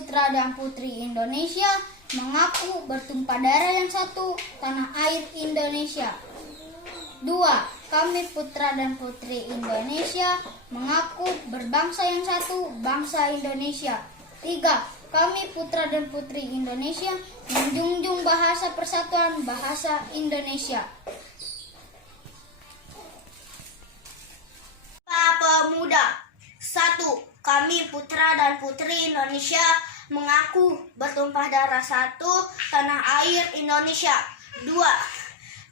putra dan putri Indonesia mengaku bertumpah darah yang satu, tanah air Indonesia. 2. Kami putra dan putri Indonesia mengaku berbangsa yang satu, bangsa Indonesia. 3. Kami putra dan putri Indonesia menjunjung bahasa persatuan, bahasa Indonesia. Pemuda. 1. Kami putra dan putri Indonesia mengaku bertumpah darah satu, tanah air Indonesia. 2.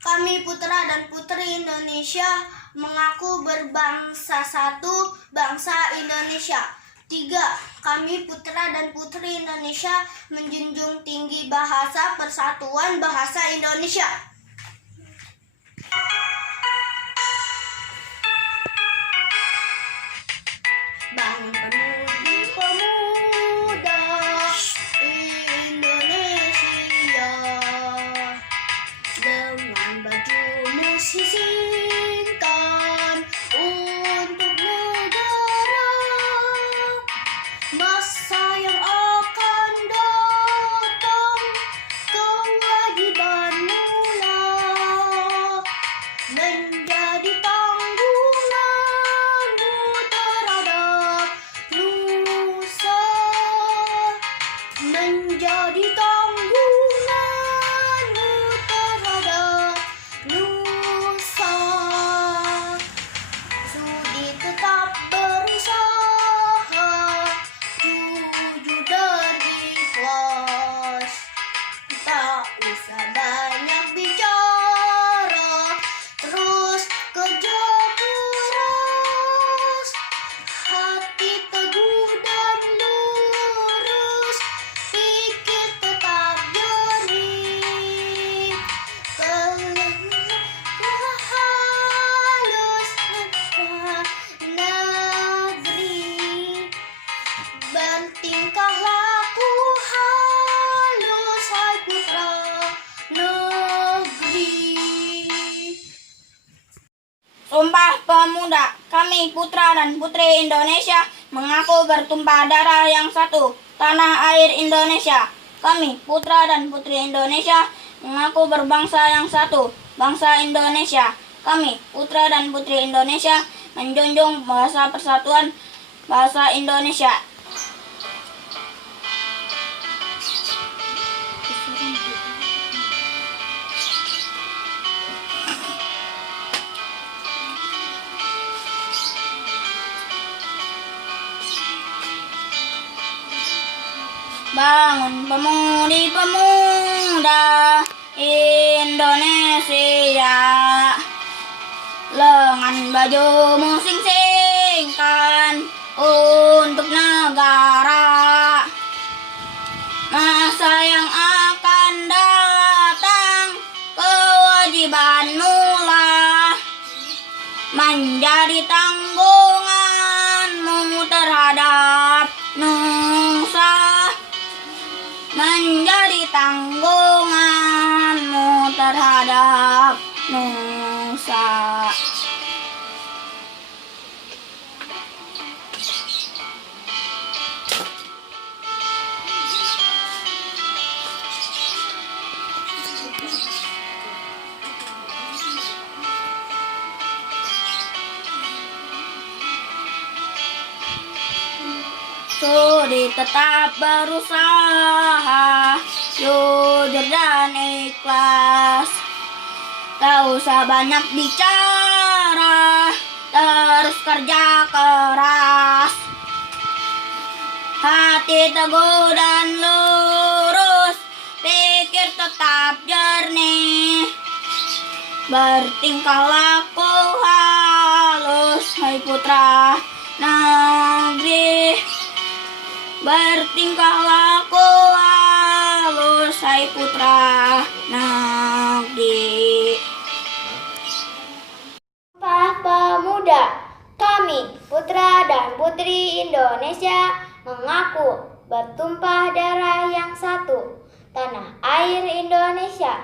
Kami putra dan putri Indonesia mengaku berbangsa satu, bangsa Indonesia. 3. Kami putra dan putri Indonesia menjunjung tinggi bahasa persatuan, bahasa Indonesia. Bangun pemudi-pemuda Indonesia, dengan bajumu sisihkan untuk negara. Masa yang akan datang, kewajibanmu lah menjadi tanggunganmu terhadap nusa, menjadi tanggunganmu terhadap nusa. Sudi tetap berusaha, jujur dan ikhlas. Tak usah banyak bicara, terus kerja keras. Hati teguh dan lurus, pikir tetap jernih. Halus negeri, bertingkah laku halus, hai putra negeri. Sumpah Pemuda. Kami putra dan putri Indonesia mengaku bertumpah darah yang satu, tanah air Indonesia. Kami putra dan putri Indonesia mengaku berbangsa yang satu, bangsa Indonesia. Kami putra dan putri Indonesia menjunjung bahasa persatuan, bahasa Indonesia. Bangun pemudi-pemuda Indonesia, lengan bajumu sing-singkan untuk negara. Masa yang akan datang, kewajibanmu lah menjadi tanggunganmu terhadap nusa, menjadi tanggunganmu terhadap nusa. Sudi tetap berusaha, jujur dan ikhlas. Tak usah banyak bicara, terus kerja keras. Hati teguh dan lurus, pikir tetap jernih. Bertingkah laku halus, hai putra negeri. Bertingkah laku halus, hai putra negeri. Sumpah Pemuda. Kami putra dan putri Indonesia mengaku bertumpah darah yang satu, tanah air Indonesia.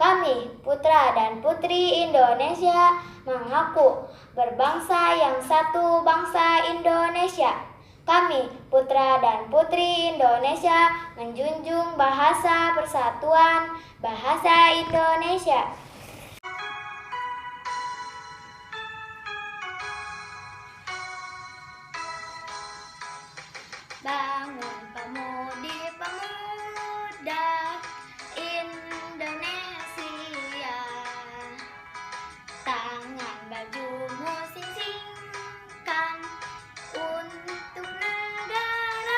Kami putra dan putri Indonesia mengaku berbangsa yang satu, bangsa Indonesia. Kami, putra dan putri Indonesia, menjunjung bahasa persatuan, bahasa Indonesia. Bangun pemuda Indonesia, tangan bajumu sing-singkan untuk negara.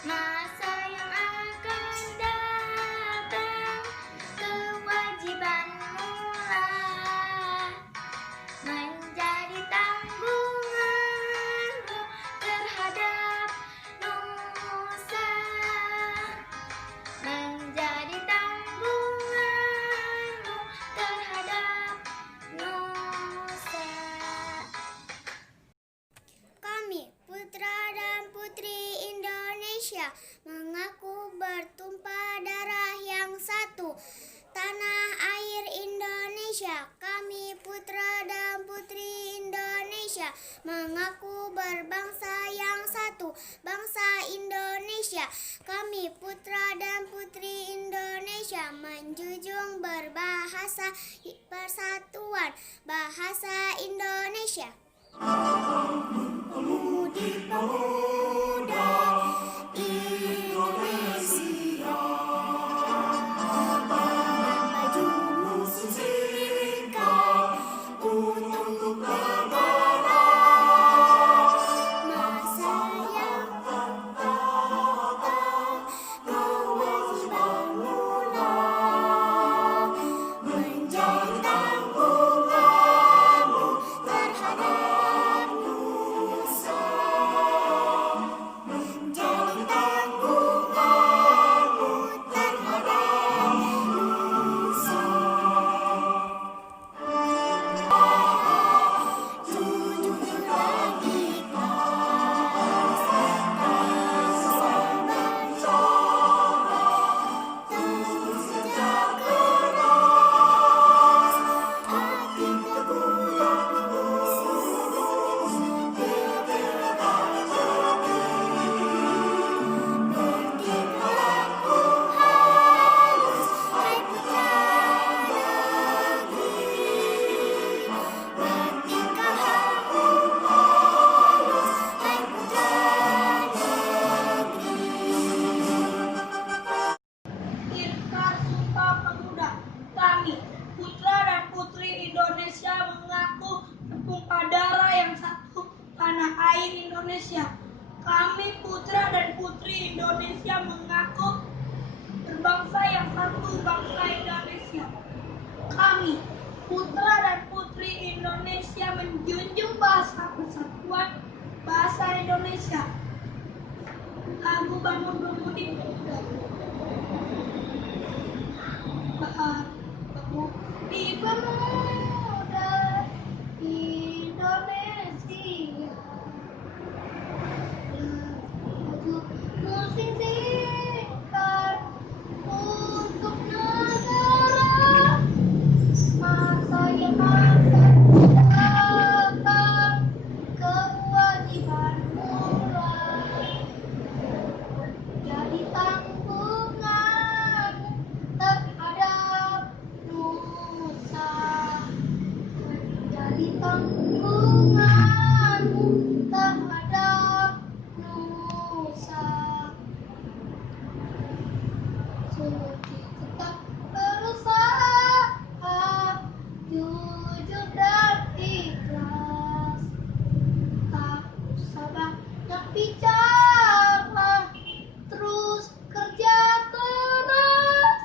Masa yang akan datang, kewajibanmu lah menjadi tanggunganmu terhadap nusa, menjadi tanggunganmu terhadap nusa. Kami, putra dan putri Indonesia, mengaku bertumpah darah yang satu, tanah air Indonesia. Kami, putra dan putri Indonesia, mengaku berbangsa yang satu, bangsa Indonesia. Kami, putra dan putri Indonesia, menjunjung berbahasa persatuan, bahasa Indonesia. Pemuda Indonesia, bajumu sisihkan untuk negara. Masa yang akan datang, kewajibanmu lah menjadi tanggunganmu terhadap nusa, menjadi tanggunganmu terhadap nusa. Jujur lagi keras, terus jaga keras, hati pegulat lurus, pikirkan jernih, bertindaku halus, hai putra negeri, bertingkahku halus, hai putra negeri. Tirta Sumpah Pemuda. Kami, putra dan putri Indonesia, mengaku bertumpah darah yang satu, tanah air Indonesia. Kami, putra dan putri Indonesia, mengaku berbangsa yang satu, bangsa Indonesia. Kami, putra dan putri Indonesia, menjunjung bahasa persatuan, bahasa Indonesia. Lagu Bangun Pemudi Pemuda. Pemudi pemuda Indonesia, bajumu sisihkan untuk negara. Masa yang akan datang, kewajibanmu lah jadi tanggungan terhadap nusa, jadi tanggunganmu terhadap nusa. Suci tetap berusaha, jujur dan ikhlas, tak usah banyak bicara, terus kerja keras.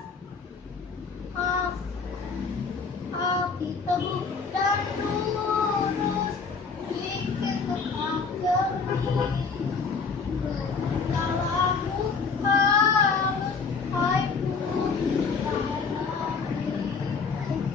Hati teguh dan lurus, pikir tetap jernih, bertingkahmu halus, hai putra negeri,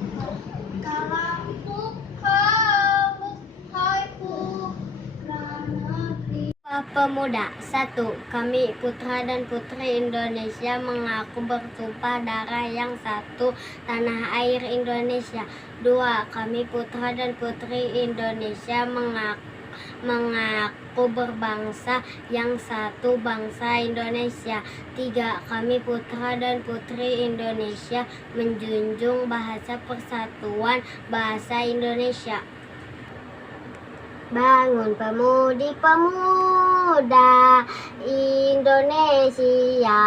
bertingkahmu halus, hai putra negeri. Pemuda. 1. Kami, putra dan putri Indonesia, mengaku bertumpah darah yang satu, tanah air Indonesia. 2. Kami, putra dan putri Indonesia, mengaku mengaku berbangsa yang satu, bangsa Indonesia. 3. Kami putra dan putri Indonesia menjunjung bahasa persatuan bahasa Indonesia. Bangun pemudi-pemuda Indonesia,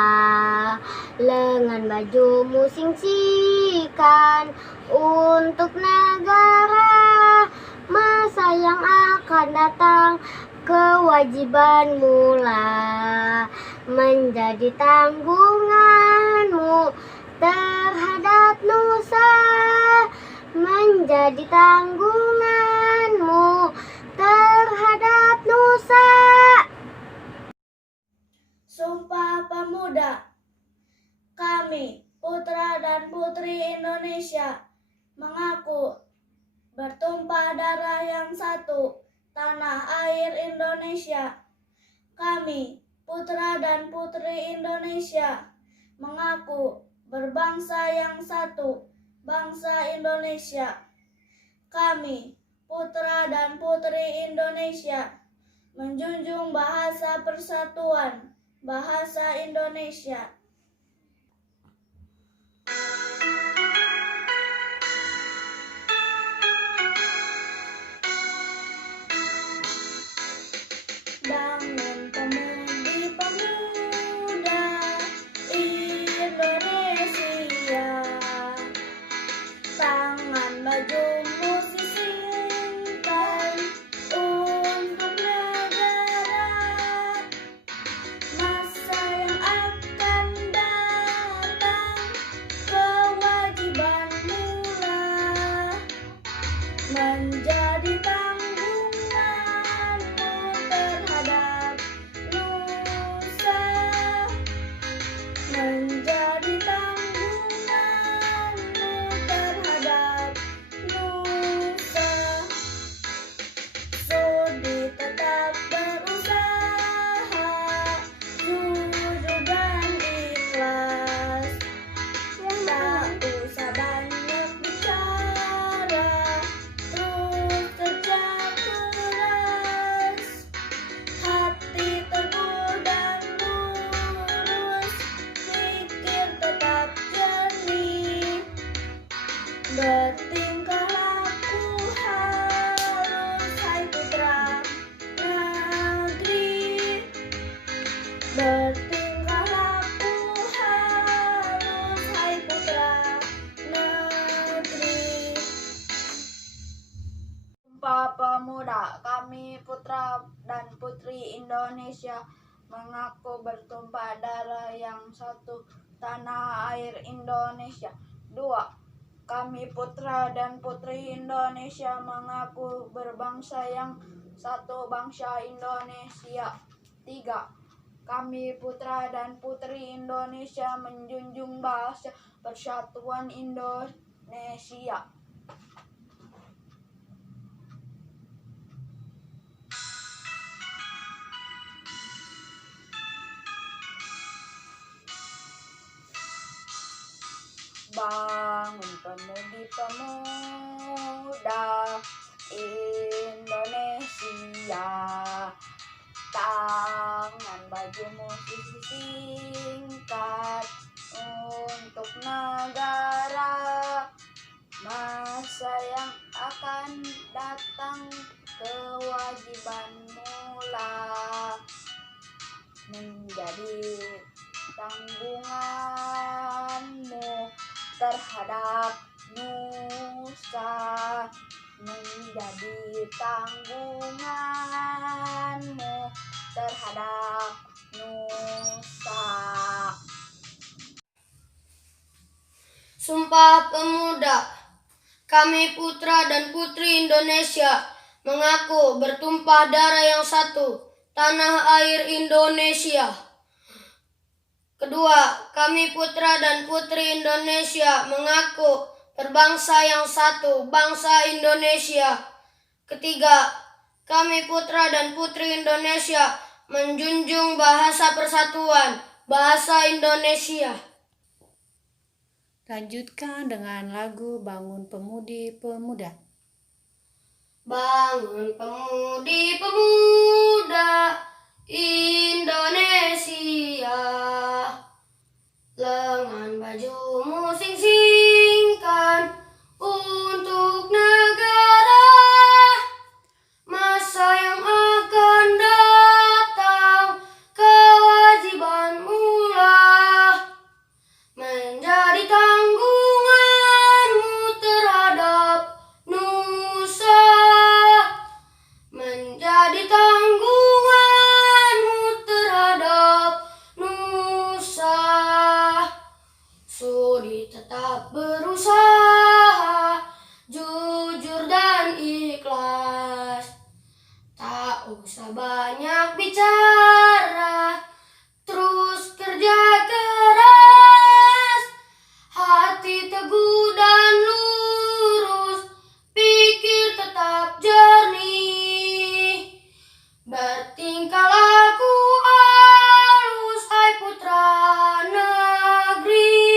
lengan bajumu singsikan untuk negara. Masa yang akan datang, kewajibanmu lah menjadi tanggunganmu terhadap nusa, menjadi tanggunganmu terhadap nusa. Sumpah Pemuda. Kami, putra dan putri Indonesia, mengaku bertumpah darah yang satu, tanah air Indonesia. Kami, putra dan putri Indonesia, mengaku berbangsa yang satu, bangsa Indonesia. Kami, putra dan putri Indonesia, menjunjung bahasa persatuan, bahasa Indonesia. Bangun pemudi-pemuda Indonesia, tangan bajumu sisingkan untuk negara. Masa yang akan datang, kewajibanmu lah menjadi tanggunganmu terhadap nusa, menjadi tanggunganmu terhadap nusa. Sudi tetap berusaha, jujur dan ikhlas. Tak usah banyak bicara, terus kerja keras. Hati teguh dan lurus, pikir tetap jernih. Bertingkah laku halus, hai putra negeri. Bertingkah laku halus, hai putra negeri. Sumpah Pemuda. Kami, putra dan putri Indonesia, mengaku bertumpah darah yang satu, tanah air Indonesia. 2. Kami, putra dan putri Indonesia, mengaku berbangsa yang satu, bangsa Indonesia. 3. Kami, putra dan putri Indonesia, menjunjung bahasa persatuan Indonesia. Bangun pemudi-pemuda Indonesia, tangan bajumu singkat untuk negara. Masa yang akan datang, kewajibanmu lah menjadi tanggunganmu terhadap nusa, menjadi tanggunganmu terhadap nusa. Sumpah Pemuda. Kami, putra dan putri Indonesia, mengaku bertumpah darah yang satu, tanah air Indonesia. Kedua, kami, putra dan putri Indonesia, mengaku berbangsa yang satu, bangsa Indonesia. Ketiga, kami, putra dan putri Indonesia, menjunjung bahasa persatuan, bahasa Indonesia. Lanjutkan dengan lagu Bangun Pemudi Pemuda. Bangun pemudi-pemuda Indonesia, lengan bajumu sing-singkan untuk negara. Masa yang akan datang, kewajibanmu lah menjadi tanggunganmu terhadap nusa, menjadi tanggunganmu terhadap nusa. Sudi tetap berusaha, jujur dan ikhlas. Tak usah banyak bicara, terus kerja keras. Hati teguh dan lurus, pikir tetap jernih. Bertingkah laku halus, hai putra negeri.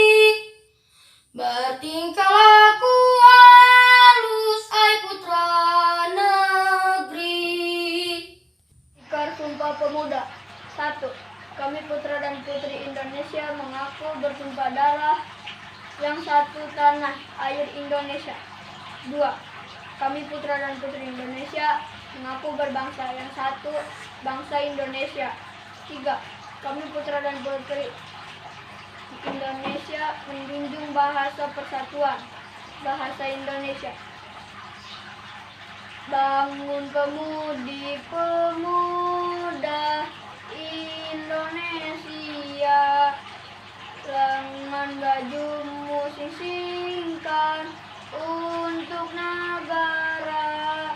Bertingkah laku halus, hai putra negeri. Ikrar Sumpah Pemuda. 1. Kami putra dan putri Indonesia mengaku bertumpah darah yang satu tanah air Indonesia. 2. Kami putra dan putri Indonesia mengaku berbangsa yang satu, bangsa Indonesia. 3. Kami putra dan putri Indonesia menjunjung bahasa persatuan, bahasa Indonesia. Bangun pemudi-pemuda Indonesia, lengan bajumu sing-singkan untuk negara.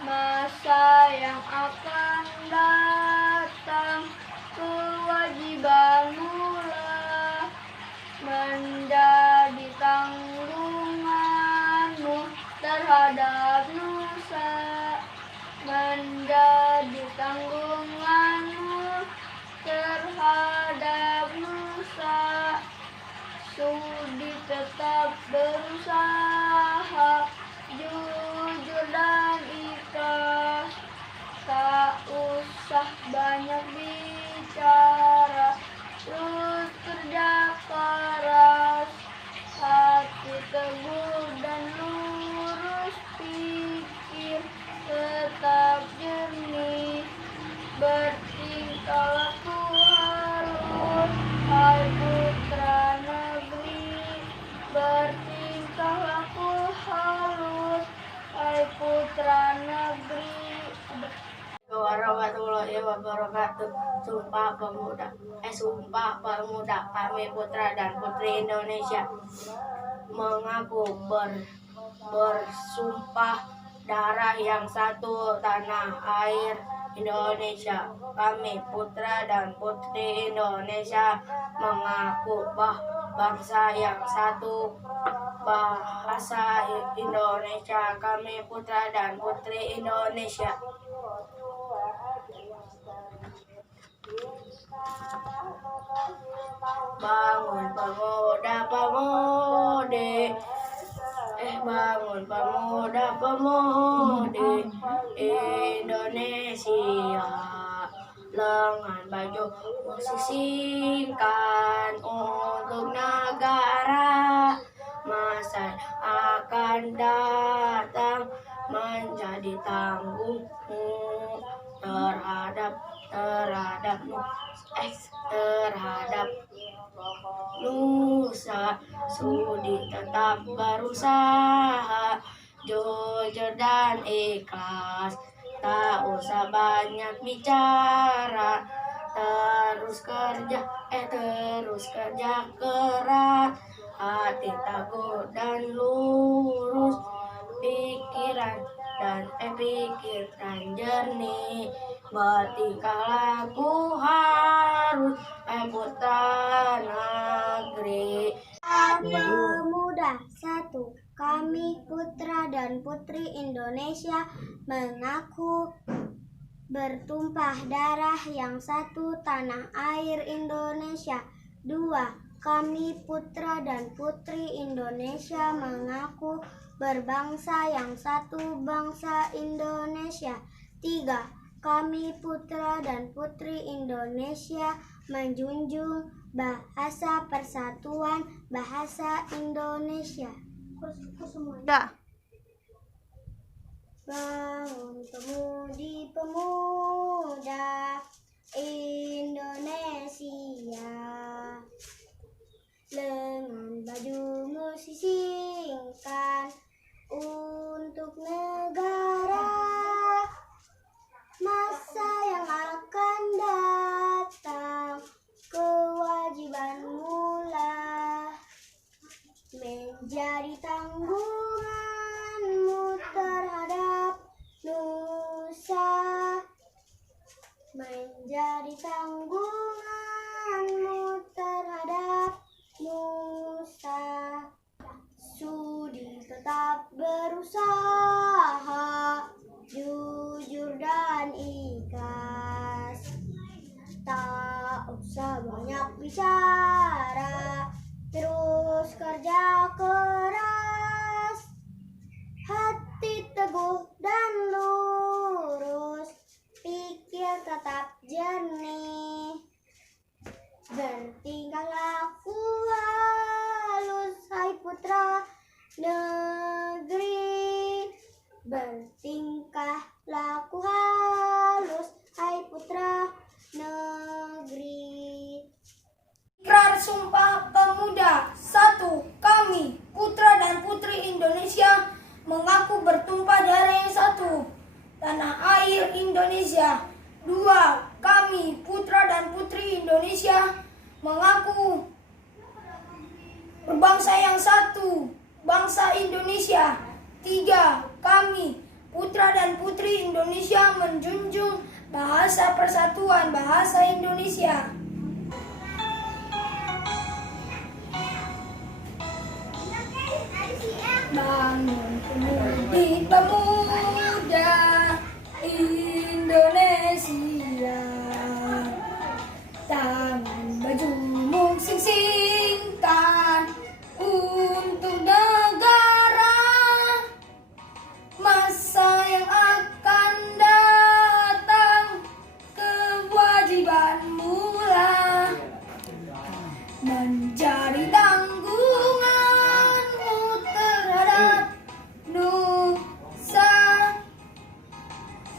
Masa yang akan datang, kewajibanmu lah menjadi tanggunganmu terhadap nusa, menjadi tanggunganmu terhadap nusa. Sudi tetap berusaha, jujur dan ikhlas. Tak usah banyak bicara, terus kerja keras. Hati teguh dan lurus, pikir tetap jernih. Bertingkah laku halus, hai putra negeri. Bertingkah laku halus, hai putra negeri. Warahmatullahi wabarakatuh. Sumpah Pemuda. Kami putra dan putri Indonesia mengaku bersumpah darah yang satu tanah air Indonesia. Kami putra dan putri Indonesia mengaku bangsa yang satu, bahasa Indonesia. Kami putra dan putri Indonesia. Bangun pemuda-pemudi, bangun pemuda-pemudi Indonesia, lengan baju sisingkan untuk negara. Masa akan datang, menjadi tanggunganmu terhadap nusa. Sudi tetap berusaha, jujur dan ikhlas. Tak usah banyak bicara, terus kerja keras. Hati teguh dan lurus, pikiran jernih. Bertingkah laku harus, hai putra negeri. Pemuda. 1. Kami putra dan putri Indonesia mengaku bertumpah darah yang satu tanah air Indonesia. 2. kami putra dan putri Indonesia mengaku berbangsa yang satu, bangsa Indonesia. 3. Kami putra dan putri Indonesia menjunjung bahasa persatuan bahasa Indonesia. Bangun pemuda Indonesia, lengan bajumu sisingkan untuk negara. Masa yang akan datang, kewajibanmu lah menjadi tanggunganmu terhadap nusa, menjadi tanggunganmu terhadap nusa. Sudi tetap berusaha, jujur dan ikhlas. Tak usah banyak bicara, terus kerja keras. Hati teguh dan lurus, pikir tetap jernih. Bertingkah laku halus, hai putra negeri. Bertingkah laku halus, hai putra negeri. Ikrar Sumpah Pemuda. 1. Kami, putra dan putri Indonesia, mengaku bertumpah darah yang satu, tanah air Indonesia. 2. Kami, putra dan putri Indonesia, mengaku berbangsa yang satu, bangsa Indonesia. 3. Kami, putra dan putri Indonesia, menjunjung bahasa persatuan bahasa Indonesia. Bangun pemuda Indonesia, tangan bajumu sing-singkan untuk negara. Masa yang akan datang, kewajibanmu lah menjadi tanggunganmu terhadap nusa,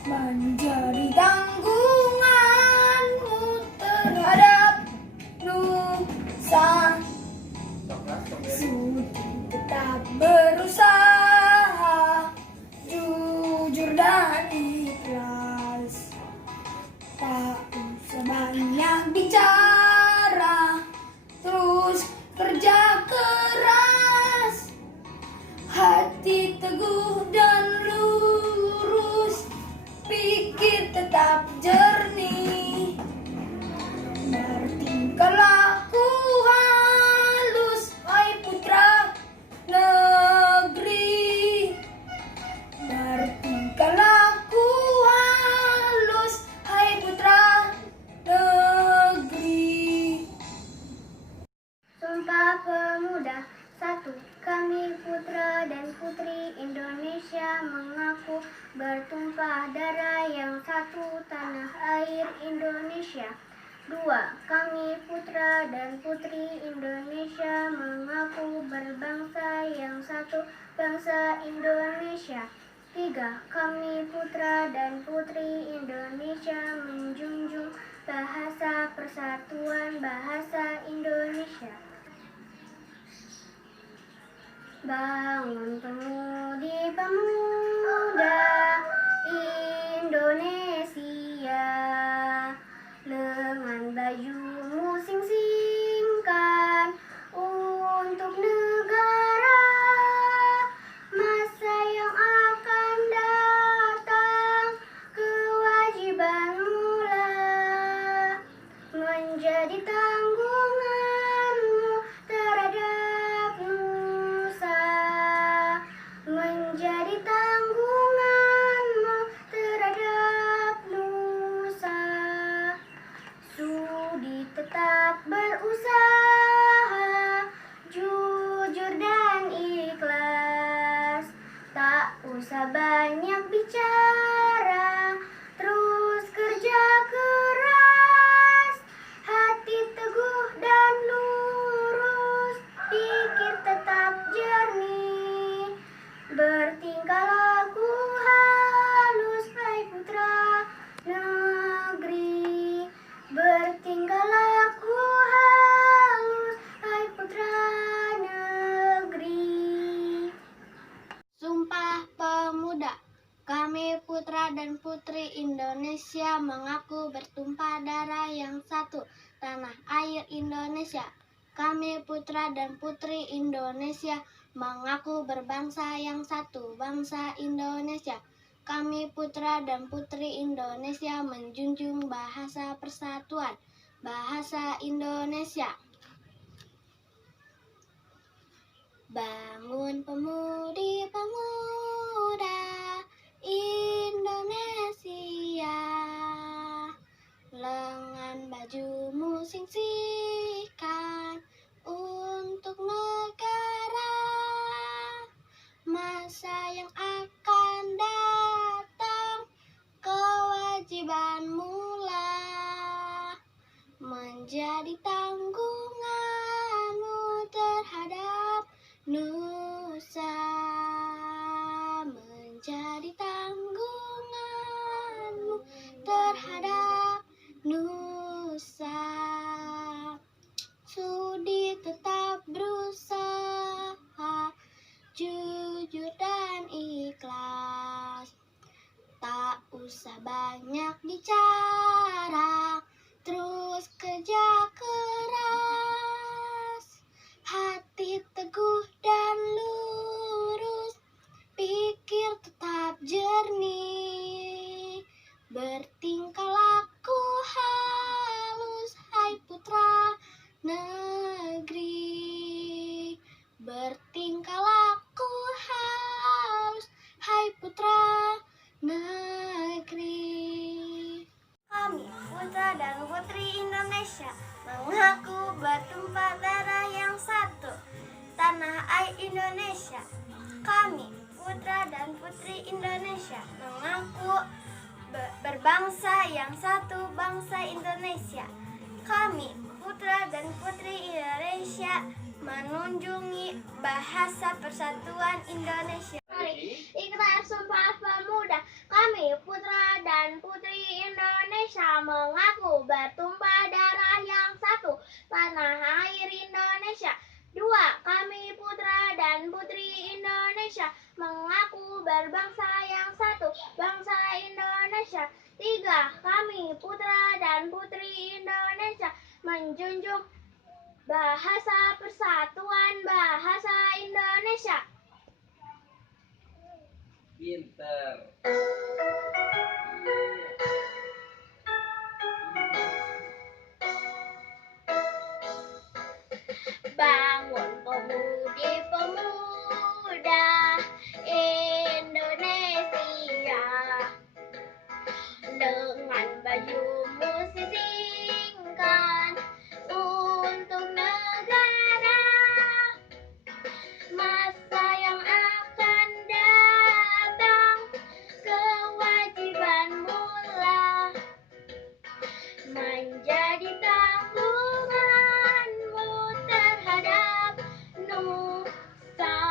menjadi tanggunganmu terhadap nusa. Sudi tetap berusaha, jujur dan ikhlas. Tak usah banyak bicara, terus kerja keras. Hati teguh dan lurus, pikir tetap jernih. Bertingkah laku halus, hai putra negeri. Bertingkah laku halus, hai putra negeri. Sumpah Pemuda. 1. Kami putra dan putri Indonesia mengaku bertumpah darah yang satu, tanah air Indonesia. 2. Kami putra dan putri Indonesia mengaku berbangsa yang satu, bangsa Indonesia. 3. Kami putra dan putri Indonesia menjunjung bahasa persatuan bahasa Indonesia. Bangun pemuda Indonesia, lengan bajumu sing-singkan untuk negara. Masa yang akan datang, kewajibanmu lah menjadi tanggunganmu terhadap nusa, menjadi usah banyak bicara, terus kerja keras, hati teguh dan lurus, pikir tetap jernih, bertingkah laku halus, hai putra negeri, bertingkah laku halus, hai putra negeri. Sumpah Pemuda. Kami putra dan putri Indonesia mengaku bertumpah darah yang satu, tanah air Indonesia. Kami putra dan putri Indonesia mengaku berbangsa yang satu, bangsa Indonesia. Kami putra dan putri Indonesia menjunjung bahasa persatuan, bahasa Indonesia. Bangun pemudi pemuda Indonesia, lengan bajumu singsikan untuk negara, masa yang akan datang kewajibanmu lah menjadi tanggunganmu terhadap nusa, menjadi tanggunganmu terhadap nusa. Sudi tetap berusaha, jujur dan ikhlas, tak usah banyak bicara, terus kerja keras, hati teguh dan lurus, pikir tetap jernih, bertingkah laku halus, hai putra negeri, bertingkah laku halus, hai putra negeri. Kami putra dan putri Indonesia mengaku bertumpah darah yang satu, tanah air Indonesia. Kami putra dan putri Indonesia mengaku berbangsa yang satu, bangsa Indonesia. Kami putra dan putri Indonesia menunjungi bahasa persatuan Indonesia. Ikrar Sumpah Pemuda. Kami putra dan putri Indonesia mengaku bertumpah darah yang satu, tanah air Indonesia. 2. Kami putra dan putri Indonesia mengaku berbangsa yang satu, bangsa Indonesia. 3. Kami putra dan putri Indonesia menjunjung bahasa persatuan, bahasa Indonesia. Pinter. Bangun pemudi pemuda Indonesia, dengan bajumu sisingkan untuk negara, masa yang akan datang kewajibanmu lah menjadi tanggunganmu terhadap nusa,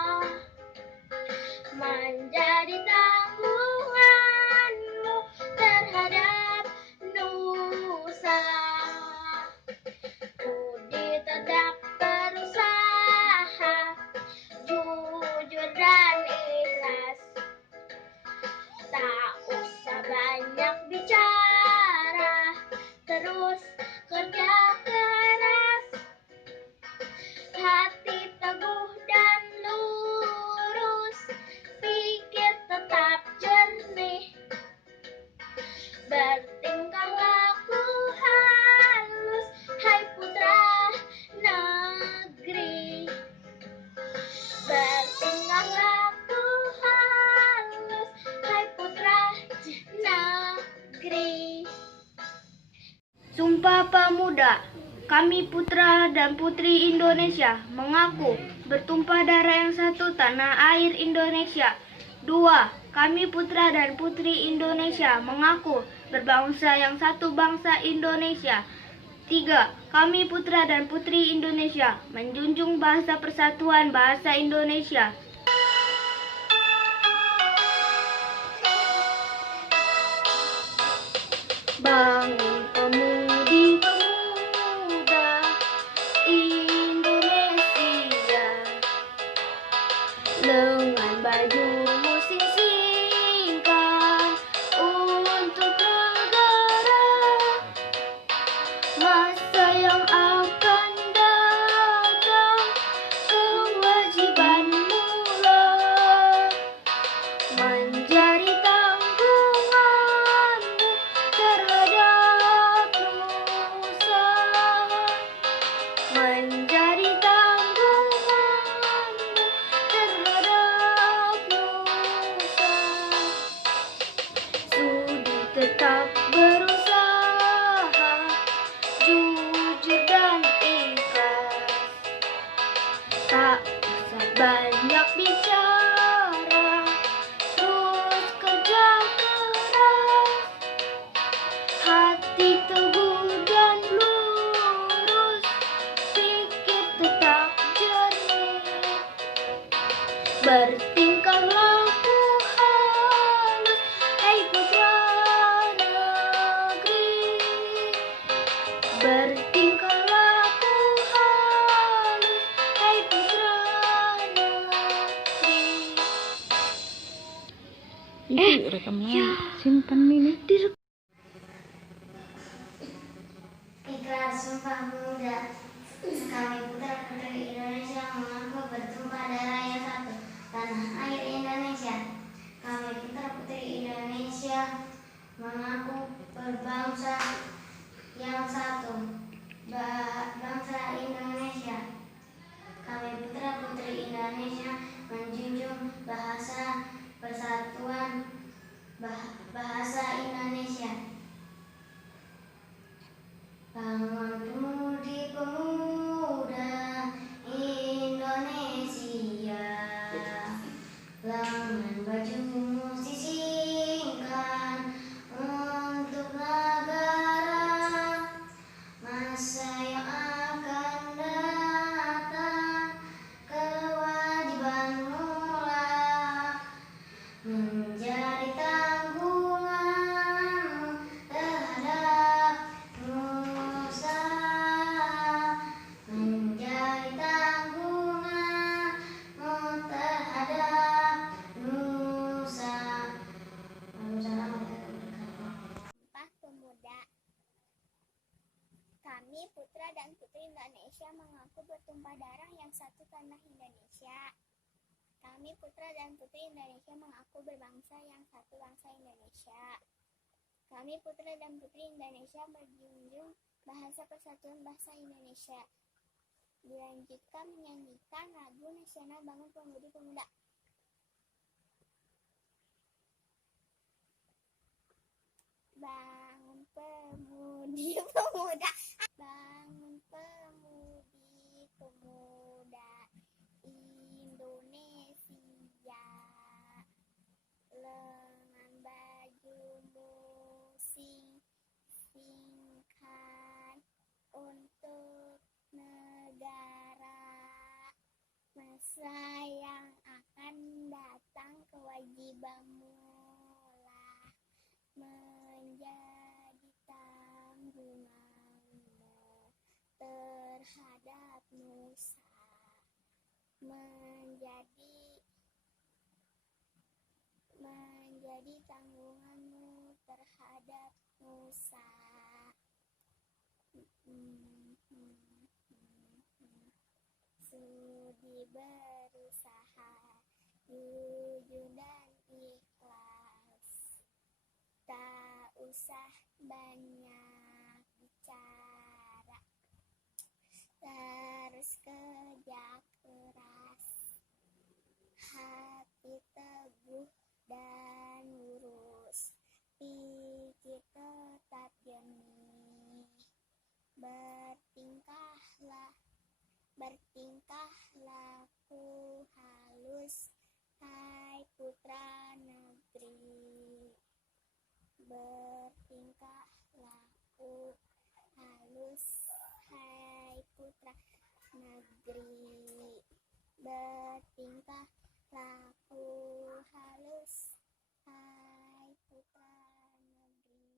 menjadi tanggunganmu terhadap nusa. Budi tetap berusaha, jujur dan ikhlas, tak usah banyak bicara, terus kerja keras, hati teguh dan lurus, pikir tetap jernih, bertingkah laku halus, hai putra negeri, bertingkah laku halus, hai putra negeri. Sumpah Pemuda. Kami putra dan putri Indonesia mengaku bertumpah darah yang satu, tanah air Indonesia. 2. Kami putra dan putri Indonesia mengaku berbangsa yang satu, bangsa Indonesia. 3. Kami putra dan putri Indonesia menjunjung bahasa persatuan bahasa Indonesia. Bangun pemudi-pemuda Indonesia, lengan bajumu sisingkan untuk negara. Masa yang akan datang, kewajibanmu lah menjadi tanggunganmu terhadap nusa, menjadi tanggunganmu terhadap nusa. Sudi tetap berusaha, jujur dan ikhlas, tak usah banyak bicara, terus kerja keras, hati teguh dan lurus, pikir tetap jernih, bertingkah laku halus, hai putra negeri, bertingkah laku halus, hai putra negeri. Itu rekam lagi. Simpan ini. Ikrar Sumpah Pemuda. Kami putra putri Indonesia mengaku bertumpah darah yang satu, tanah air Indonesia. Kami putra putri Indonesia mengaku berbangsa yang satu, bangsa Indonesia. Kami putra putri Indonesia menjunjung bahasa persatuan bahasa Indonesia. Bangun pemudi-pemuda Indonesia, lengan bajumu sisingkan untuk negara. Masa yang akan datang, kewajibanmu lah menjadi tanggunganmu terhadap nusa, menjadi tanggunganmu terhadap nusa. Sumpah Pemuda. Kami putra dan putri Indonesia mengaku bertumpah darah yang satu, tanah Indonesia. Kami putra dan putri Indonesia mengaku berbangsa yang satu, bangsa Indonesia. Kami putra dan putri Indonesia menjunjung bahasa persatuan bahasa Indonesia. Dilanjutkan menyanyikan lagu nasional Bangun Pemudi Pemuda. Bangun pemudi pemuda, bangun pemudi pemuda Indonesia, lengan bajumu singkan untuk negara. Masa yang akan datang, kewajibanmu lah menjadi tanggunganmu terhadap nusa, menjadi tanggunganmu terhadap nusa. Sudi berusaha, jujur dan ikhlas, tak usah banyak bicara, terus kerja keras, hati teguh dan lurus, pikir tetap jernih, bertingkah laku halus, hai putra negeri. negeri, bertingkah laku halus, hai putra negeri.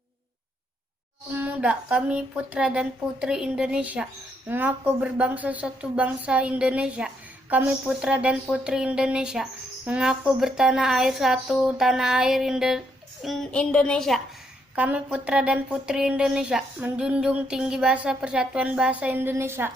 Pemuda, kami putra dan putri Indonesia, mengaku berbangsa satu bangsa Indonesia. Kami putra dan putri Indonesia, mengaku bertanah air satu tanah air Indonesia. Kami putra dan putri Indonesia, menjunjung tinggi bahasa persatuan bahasa Indonesia.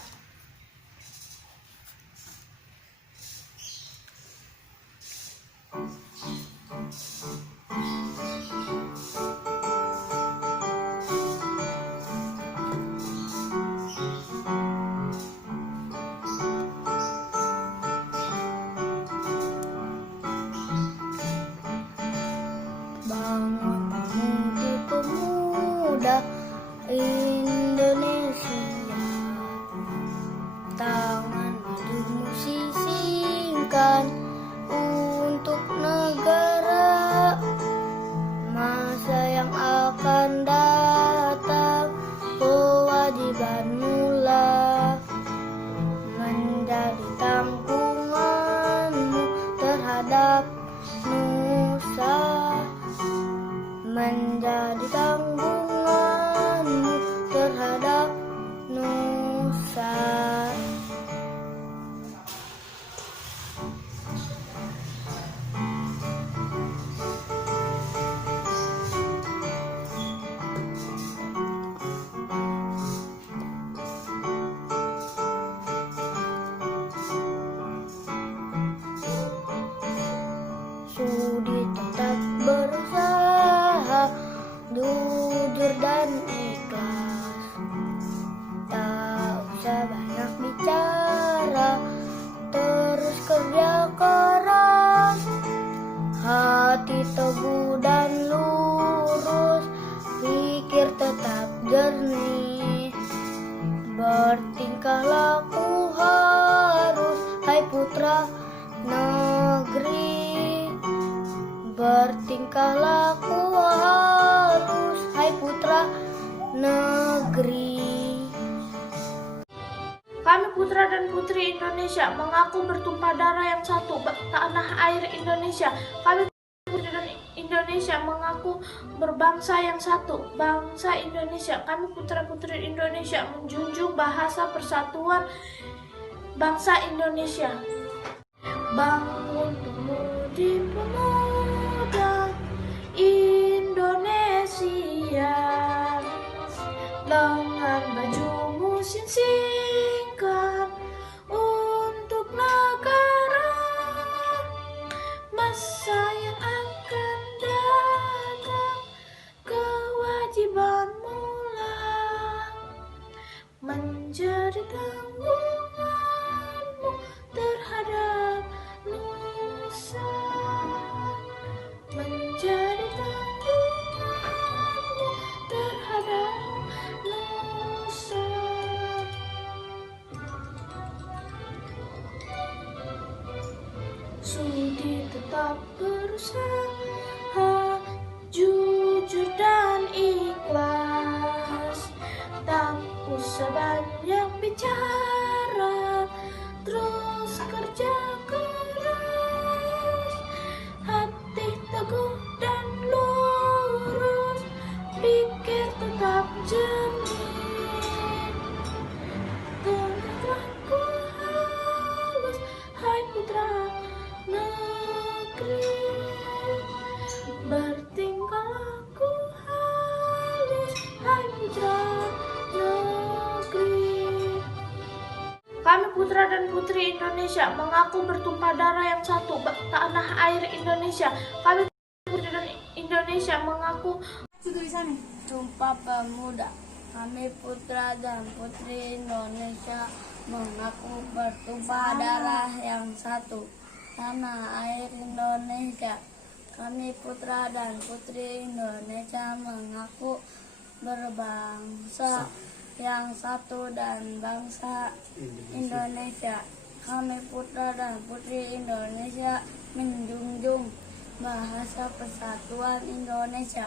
Bangun pemuda Indonesia, tangan majumu sisingkan untuk negara. Masa yang akan datang, kewajibanmu lah menjadi tanggunganmu terhadap nusa, menjadi tanggunganmu terhadap nusa. Sudi tetap berusaha, jujur dan ikhlas. Tak usah banyak bicara, terus kerja keras. Hati teguh dan lurus, pikir tetap jernih. Bertingkah laku harus, hai putra negeri. Bertingkah laku halus, hai putra negeri. Kami putra dan putri Indonesia, mengaku bertumpah darah yang satu, tanah air Indonesia. Kami putri dan Indonesia, mengaku berbangsa yang satu, bangsa Indonesia. Kami putra putri Indonesia, menjunjung bahasa persatuan bangsa Indonesia. Bangun pemudi pemuda Indonesia, lengan bajumu singkan untuk negara. Masa yang akan datang, kewajibanmu lah menjadi tanggunganmu terhadap nusa, menjadi tanggunganmu terhadap nusa. Sudi tetap berusaha, jujur dan ikhlas. Tak usah banyak bicara, terus kerja keras. Hati teguh dan lurus, pikir tetap jernih. Tegakku halus, hai putra negeri. Bertingkah laku halus, hai putra negeri. Kami putra dan putri Indonesia, mengaku bertumpah darah yang satu, tanah air Indonesia. Kami putri dan Indonesia, mengaku Tulisannya. Sumpah Pemuda. Kami putra dan putri Indonesia, mengaku bertumpah darah yang satu, tanah air Indonesia. Kami putra dan putri Indonesia, mengaku berbangsa yang satu dan bangsa Indonesia. Kami putra dan putri Indonesia, menjunjung bahasa persatuan Indonesia.